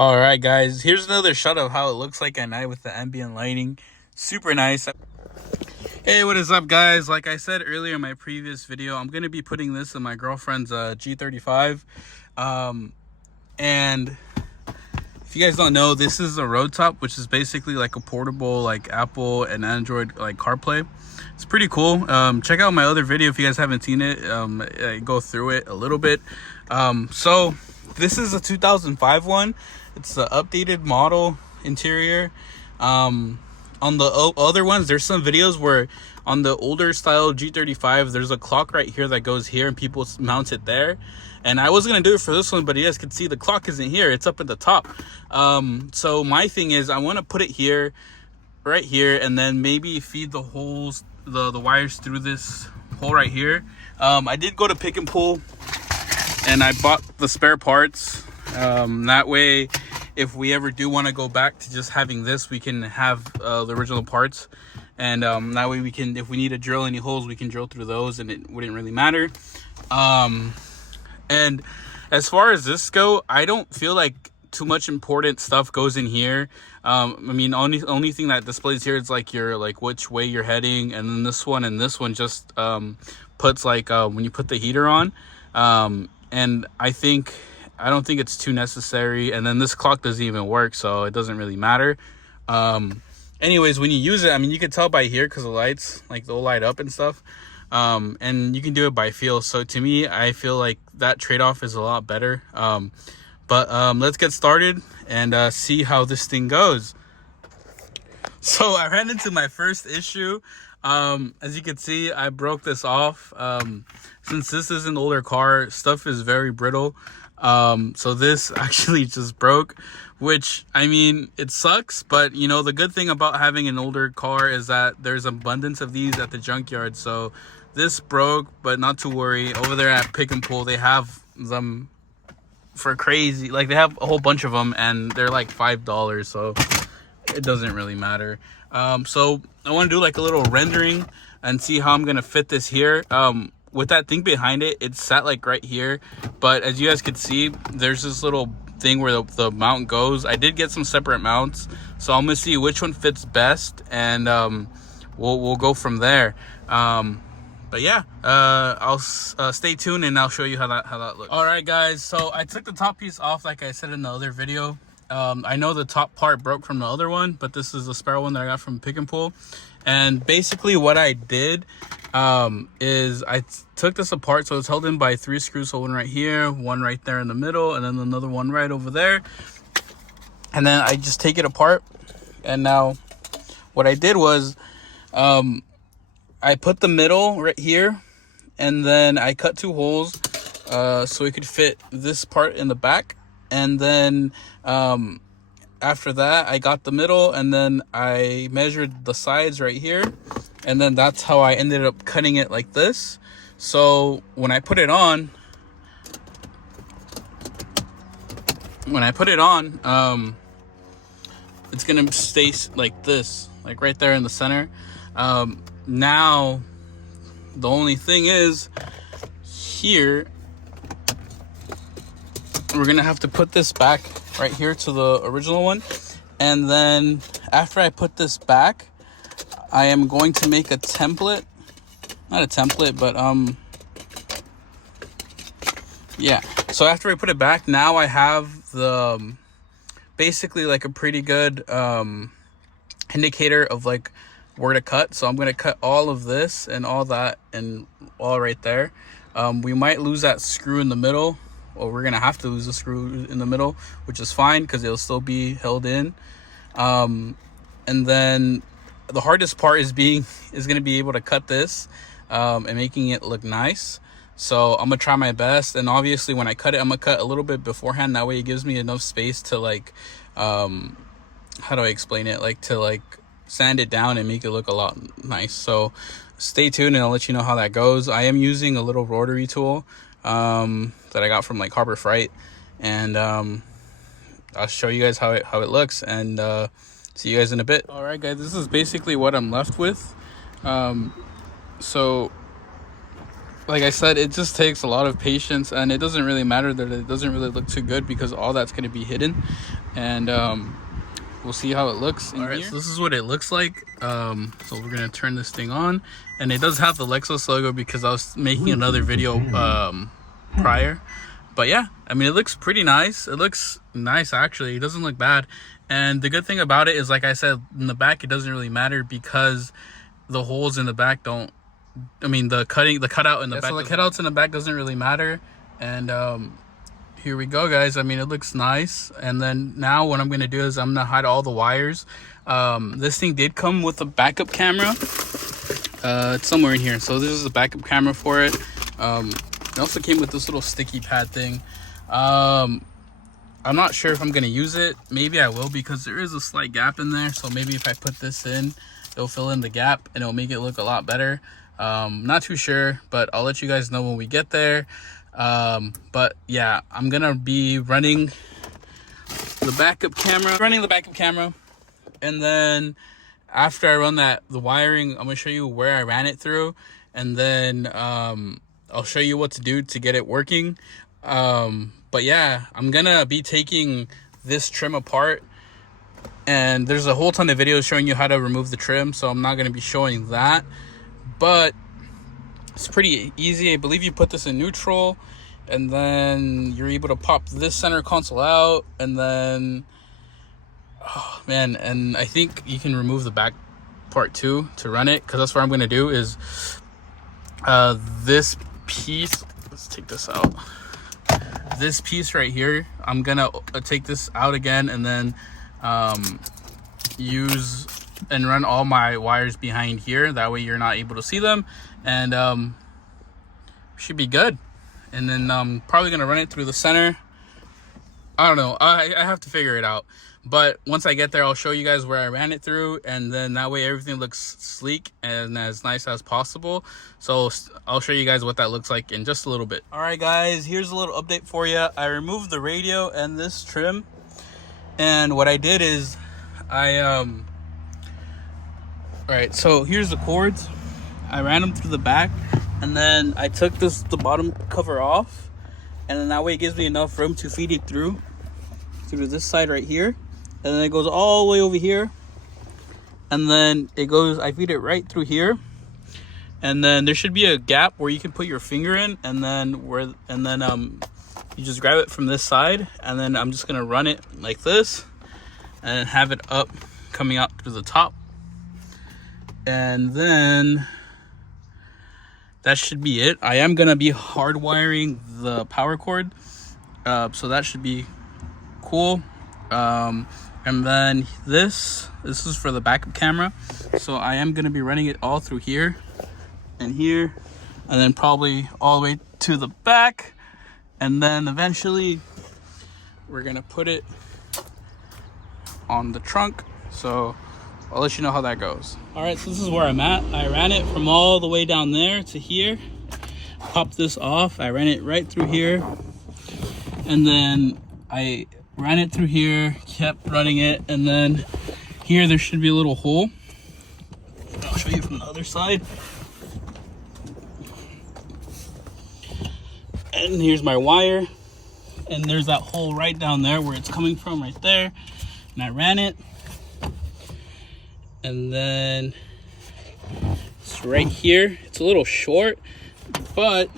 All right, guys, here's another shot of how it looks like at night with the ambient lighting. Super nice. Hey, what is up, guys? Like I said earlier in my previous video, I'm going to be putting this in my girlfriend's G35. And if you guys don't know, this is a road top, which is basically like a portable like Apple and Android like CarPlay. It's pretty cool. Check out my other video if you guys haven't seen it. I go through it a little bit. So this is a 2005 one. It's the updated model interior. On the other ones, there's some videos where on the older style G35, there's a clock right here that goes here and people mount it there. And I was gonna do it for this one, but you guys can see the clock isn't here, it's up at the top. So my thing is I want to put it here, right here, and then maybe feed the holes, the wires through this hole right here. I did go to Pick and Pull and I bought the spare parts. That way, if we ever do want to go back to just having this, we can have the original parts. And that way we can, if we need to drill any holes, we can drill through those and it wouldn't really matter. And as far as this go, I don't feel like too much important stuff goes in here. I mean, only thing that displays here is like your, like which way you're heading. And then this one and this one just puts like when you put the heater on. And I don't think it's too necessary. And then this clock doesn't even work, so it doesn't really matter. Anyways, when you use it, I mean, you can tell by here because the lights, like they'll light up and stuff. And you can do it by feel. So to me, I feel like that trade-off is a lot better. But let's get started and see how this thing goes. So I ran into my first issue. As you can see, I broke this off. Since this is an older car, stuff is very brittle. So this actually just broke, which, I mean, it sucks, but you know, the good thing about having an older car is that there's abundance of these at the junkyard. So this broke, but not to worry. Over there at Pick and Pull, they have them for crazy, like they have a whole bunch of them and they're like $5, so it doesn't really matter. So I want to do like a little rendering and see how I'm gonna fit this here. With that thing behind it, it's sat like right here, but as you guys can see, there's this little thing where the mount goes. I did get some separate mounts, so I'm gonna see which one fits best, and we'll go from there. But yeah, I'll stay tuned and I'll show you how that looks. All right, guys, so I took the top piece off like I said in the other video. I know the top part broke from the other one, but this is the spare one that I got from Pick and Pull. And basically what I did is I took this apart. So it's held in by 3 screws. So one right here, one right there in the middle, and then another one right over there. And then I just take it apart. And now what I did was I put the middle right here, and then I cut 2 holes so it could fit this part in the back. And then after that, I got the middle, and then I measured the sides right here, and then that's how I ended up cutting it like this. So when I put it on, it's gonna stay like this, like right there in the center. Now the only thing is here, we're gonna have to put this back right here to the original one. And then after I put this back, I am going to make a template, not a template, but yeah. So after I put it back, now I have the basically like a pretty good indicator of like where to cut. So I'm going to cut all of this and all that and all right there. We might lose that screw in the middle. Well, we're gonna have to lose the screw in the middle, which is fine because it'll still be held in. And then the hardest part is gonna be able to cut this and making it look nice. So I'm gonna try my best, and obviously when I cut it, I'm gonna cut a little bit beforehand. That way it gives me enough space to like how do I explain it, like to like sand it down and make it look a lot nice. So stay tuned and I'll let you know how that goes. I am using a little rotary tool that I got from like Harbor Freight, and I'll show you guys how it looks, and see you guys in a bit. All right, guys, this is basically what I'm left with. So like I said, it just takes a lot of patience, and it doesn't really matter that it doesn't really look too good because all that's going to be hidden. And we'll see how it looks in here. So this is what it looks like. So we're going to turn this thing on, and it does have the Lexus logo because I was making another video prior. But yeah, I mean, it looks pretty nice. It looks nice, actually. It doesn't look bad. And the good thing about it is, like I said, in the back, it doesn't really matter because the holes in the back don't, I mean, the cutout in the back. So the cutouts in the back doesn't really matter. And here we go, guys. I mean, it looks nice. And then now what I'm going to do is I'm going to hide all the wires. This thing did come with a backup camera. It's somewhere in here. So this is a backup camera for it. It also came with this little sticky pad thing. I'm not sure if I'm going to use it. Maybe I will because there is a slight gap in there. So maybe if I put this in, it'll fill in the gap and it'll make it look a lot better. Not too sure, but I'll let you guys know when we get there. But yeah, I'm going to be running the backup camera. And then after I run the wiring, I'm going to show you where I ran it through. And then I'll show you what to do to get it working. But yeah, I'm gonna be taking this trim apart, and there's a whole ton of videos showing you how to remove the trim, so I'm not gonna be showing that, but it's pretty easy. I believe you put this in neutral, and then you're able to pop this center console out, and then, oh man, and I think you can remove the back part too to run it, because that's what I'm gonna do is this piece, let's take this out. This piece right here, I'm gonna take this out again and then use and run all my wires behind here. That way you're not able to see them, and should be good. And then I'm probably gonna run it through the center. I don't know, I have to figure it out. But once I get there, I'll show you guys where I ran it through, and then that way everything looks sleek and as nice as possible. So I'll show you guys what that looks like in just a little bit. All right, guys, here's a little update for you. I removed the radio and this trim, and what I did is all right, so here's the cords. I ran them through the back, and then I took the bottom cover off, and then that way it gives me enough room to feed it through this side right here. And then it goes all the way over here, and then it goes, I feed it right through here, and then there should be a gap where you can put your finger in, and then you just grab it from this side, and then I'm just gonna run it like this and have it up coming out to the top, and then that should be it. I am gonna be hardwiring the power cord, so that should be cool. And then this is for the backup camera, so I am going to be running it all through here and here, and then probably all the way to the back, and then eventually we're going to put it on the trunk. So I'll let you know how that goes. All right, so this is where I'm at. I ran it from all the way down there to here, popped this off, I ran it right through here, and then I ran it through here, kept running it, and then here there should be a little hole. I'll show you from the other side. And here's my wire, and there's that hole right down there where it's coming from, right there. And I ran it, and then it's right here. It's a little short, but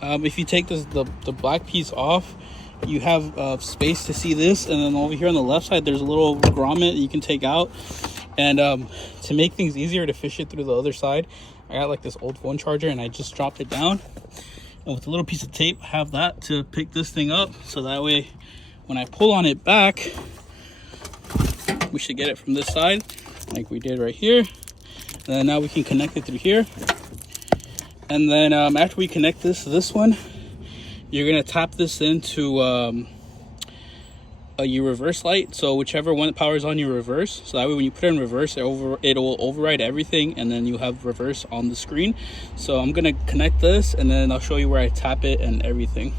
if you take the black piece off, you have space to see this, and then over here on the left side there's a little grommet you can take out. And to make things easier to fish it through the other side, I got like this old phone charger, and I just dropped it down, and with a little piece of tape I have that to pick this thing up, so that way when I pull on it back, we should get it from this side like we did right here. And then now we can connect it through here, and then after we connect this to this one, you're gonna tap this into your reverse light, so whichever one powers on your reverse, so that way when you put it in reverse, it will override everything, and then you have reverse on the screen. So I'm gonna connect this, and then I'll show you where I tap it and everything.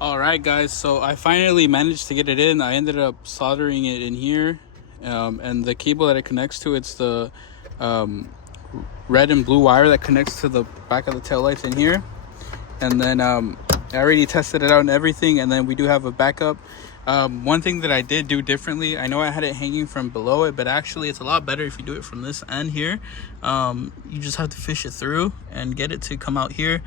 All right, guys, so I finally managed to get it in. I ended up soldering it in here, and the cable that it connects to, it's the red and blue wire that connects to the back of the taillights in here. And then I already tested it out and everything, and then we do have a backup. One thing that I did do differently, I know I had it hanging from below it, but actually it's a lot better if you do it from this end here. You just have to fish it through and get it to come out here.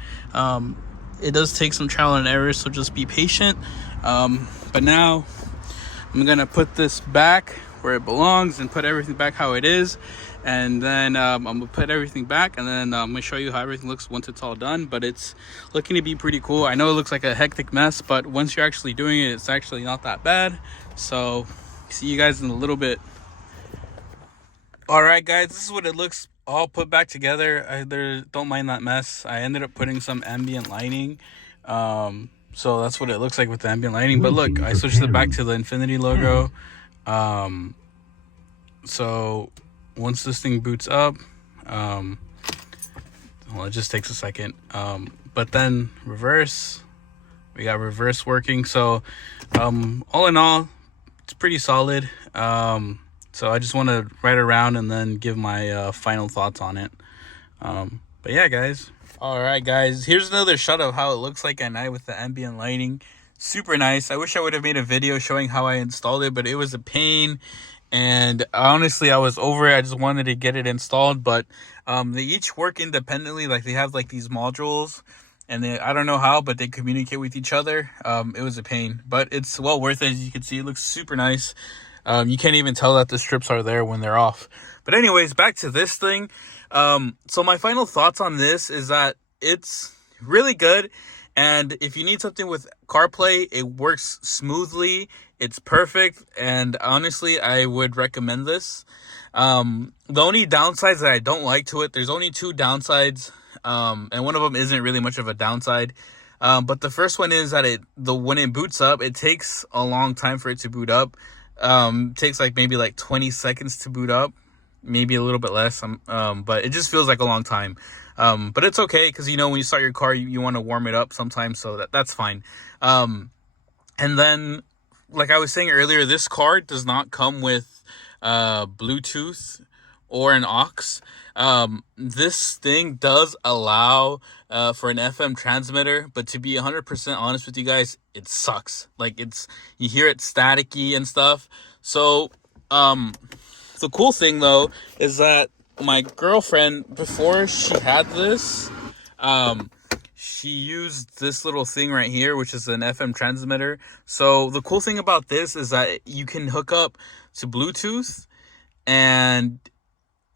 It does take some trial and error, so just be patient. But now I'm gonna put this back where it belongs and put everything back how it is. And then I'm gonna put everything back, and then I'm gonna show you how everything looks once it's all done. But it's looking to be pretty cool. I know it looks like a hectic mess, but once you're actually doing it, it's actually not that bad. So see you guys in a little bit. All right, guys, this is what it looks all put back together. Don't mind that mess. I ended up putting some ambient lighting, so that's what it looks like with the ambient lighting. But look, I switched it back to the infinity logo. So once this thing boots up, well, it just takes a second, but then reverse, we got reverse working. So all in all, it's pretty solid. So I just want to ride around and then give my final thoughts on it. But yeah, guys. All right, guys, here's another shot of how it looks like at night with the ambient lighting. Super nice. I wish I would have made a video showing how I installed it, but it was a pain. And honestly, I was over it. I just wanted to get it installed, but they each work independently. Like, they have like these modules, and I don't know how, but they communicate with each other. It was a pain, but it's well worth it. As you can see, it looks super nice. You can't even tell that the strips are there when they're off. But anyways, back to this thing. So my final thoughts on this is that it's really good. And if you need something with CarPlay, it works smoothly. It's perfect. And honestly, I would recommend this. The only downsides that I don't like to it, there's only two downsides. And one of them isn't really much of a downside. But the first one is that when it boots up, it takes a long time for it to boot up. It takes like maybe like 20 seconds to boot up, maybe a little bit less. But it just feels like a long time. But it's okay, because you know, when you start your car, you want to warm it up sometimes, so that's fine. And then, like I was saying earlier, this car does not come with Bluetooth or an aux. This thing does allow for an FM transmitter, but to be 100% honest with you guys, it sucks. Like, you hear it staticky and stuff. So the cool thing though is that my girlfriend, before she had this, she used this little thing right here, which is an FM transmitter. So the cool thing about this is that you can hook up to Bluetooth, and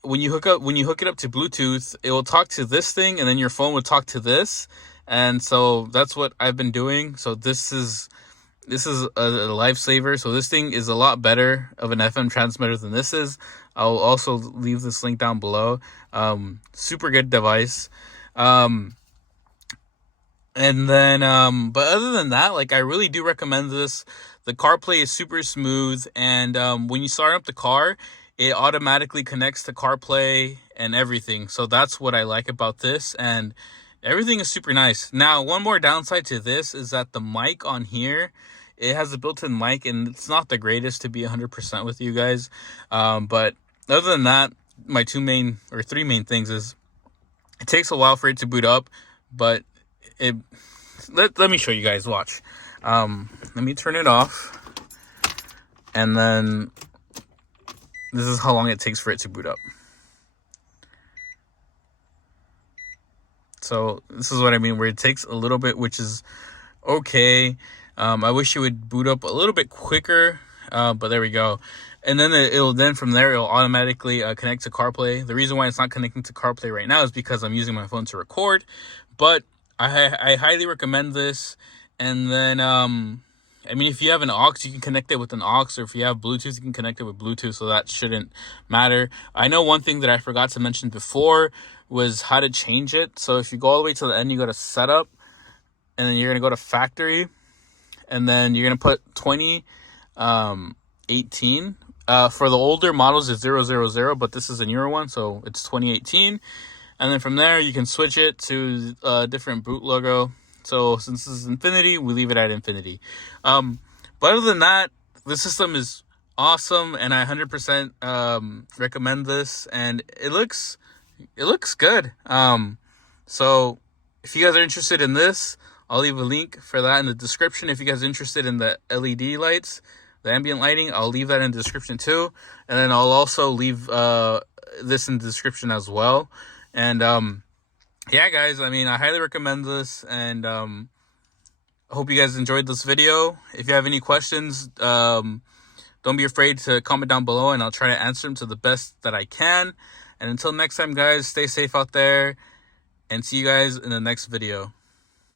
when you hook it up to Bluetooth, it will talk to this thing, and then your phone would talk to this. And so that's what I've been doing. So this is a lifesaver. So this thing is a lot better of an FM transmitter than this is. I'll also leave this link down below. Super good device. And then, but other than that, like, I really do recommend this. The CarPlay is super smooth, and when you start up the car, it automatically connects to CarPlay and everything. So that's what I like about this, and everything is super nice. Now, one more downside to this is that the mic on here, it has a built-in mic, and it's not the greatest, to be 100% with you guys. But other than that, my three main things is, it takes a while for it to boot up, but let me show you guys. Watch. Let me turn it off, and then this is how long it takes for it to boot up. So this is what I mean, where it takes a little bit, which is okay. I wish it would boot up a little bit quicker, but there we go. And then from there it'll automatically connect to CarPlay. The reason why it's not connecting to CarPlay right now is because I'm using my phone to record, but I highly recommend this. And then I mean, if you have an aux, you can connect it with an aux, or if you have Bluetooth, you can connect it with Bluetooth, so that shouldn't matter. I know one thing that I forgot to mention before was how to change it. So if you go all the way to the end, you go to setup, and then you're going to go to factory, and then you're going to put 2018. For the older models, it's 000, but this is a newer one, so it's 2018. And then from there, you can switch it to a different boot logo. So since this is Infinity, we leave it at Infinity. But other than that, the system is awesome, and I 100% recommend this. And it looks good. So If you guys are interested in this, I'll leave a link for that in the description. If you guys are interested in the LED lights, the ambient lighting, I'll leave that in the description too. And then I'll also leave this in the description as well. And yeah, guys, I mean, I highly recommend this. And I hope you guys enjoyed this video. If you have any questions, don't be afraid to comment down below, and I'll try to answer them to the best that I can. And until next time, guys, stay safe out there, and see you guys in the next video.